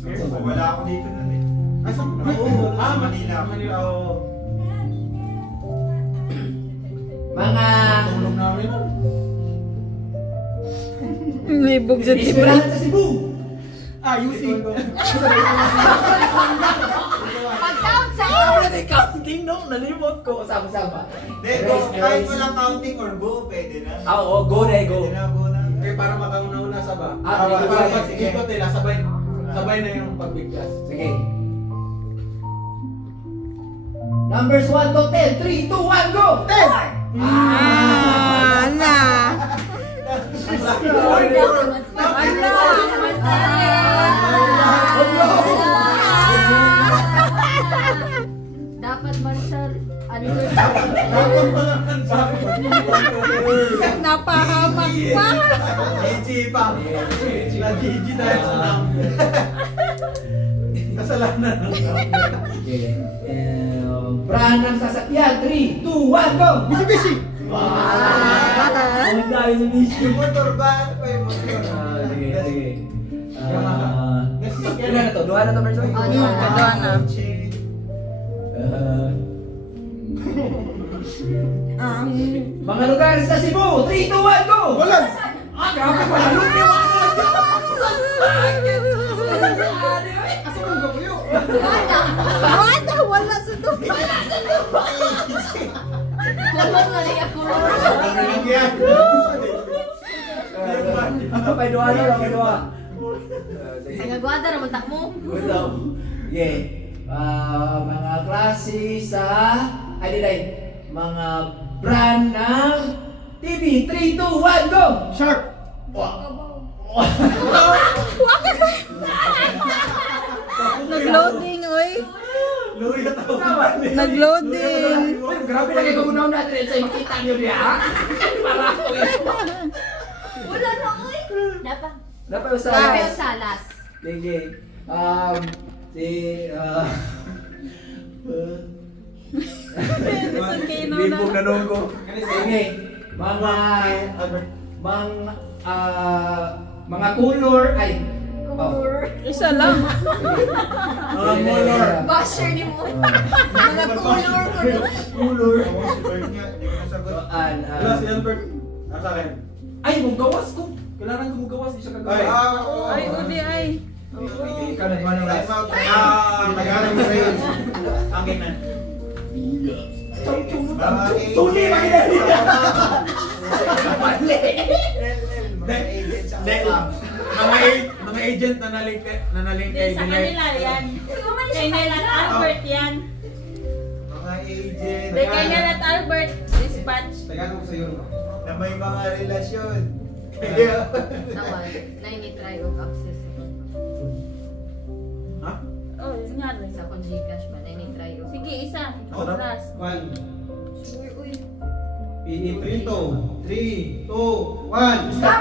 Wala ako dito nun eh. Manila. Manila, oo. Mga... Tulong namin nun. Libog sa Cebu. Eskwelahan sa Cebu. UC. Pag-count sa Counting no, nalimot ko. Sama-sama. Kahit walang counting or go, pwede na. Oo, go na, go. Pwede na, go na. Eh, para makauna-una sa ba? Sige. Ikot nila, sabay na yung pagbigkas. Sige. Numbers 1 to 10. 3, 2, 1, go! 10! Na. dapat Marcel, ano Napahamak pa. GG pa. Na-GG dahil sa number. Kasalanan ng number. Okay. Brand ng sasakyan. 3, 2, 1, go! Mitsubishi! Ang dami sa Mitsubishi. Yung motor ba? Ano pa yung motor? Sige. Ilan na to? Duha na to, Marjoy? Duha na. Mga lugar sa Cebu. 3, 2, 1, go! Wala! Grabe pala. Lumiwa ako. Asa mong gabuyo? Wala sa dugo. kulong na niya kulong. May duha na, may duha. Ay nagwada ra man mo. Okay. Mga klase sa mga brand ng TV. 3, 2, 1, go! Sharp! Nagloading, oy. Louie na tao. Nagloading. Grabe na kayo kugunaw natin sa makita nyo niya, ha? Wala na oy. Dapat. Dapat sa... Dapat salas. Sige. Libog na nung ko. Sige. Mga color ay... Isa lang. Color. Basher ni mo. Mga kulor kulor. Color. Hindi ko nasagot. Wala si Albert. Nasa akin. Ay, mugawas ko. Kailangan ko mugawas. Di siya kagawas. Ay, uli ay. Ikaw na naman ang last. Tagalog mo sa'yo. Angin na. Tuli ba kinalita? Mga agent na nalink kay Sa kanila yan. Kay Nelat Albert yan. Mga agent. Kay Nelat Albert, dispatch. Tagalog sa'yo. Na may mga relasyon. Tawag. Nainitry og access. Ha? Oh, yun nga rin. Sa kung Gcash ba nainitry og. Sige, isa. Ako na? Last. 1. Uy uy. Pinito. 3, 2, 1. Stop.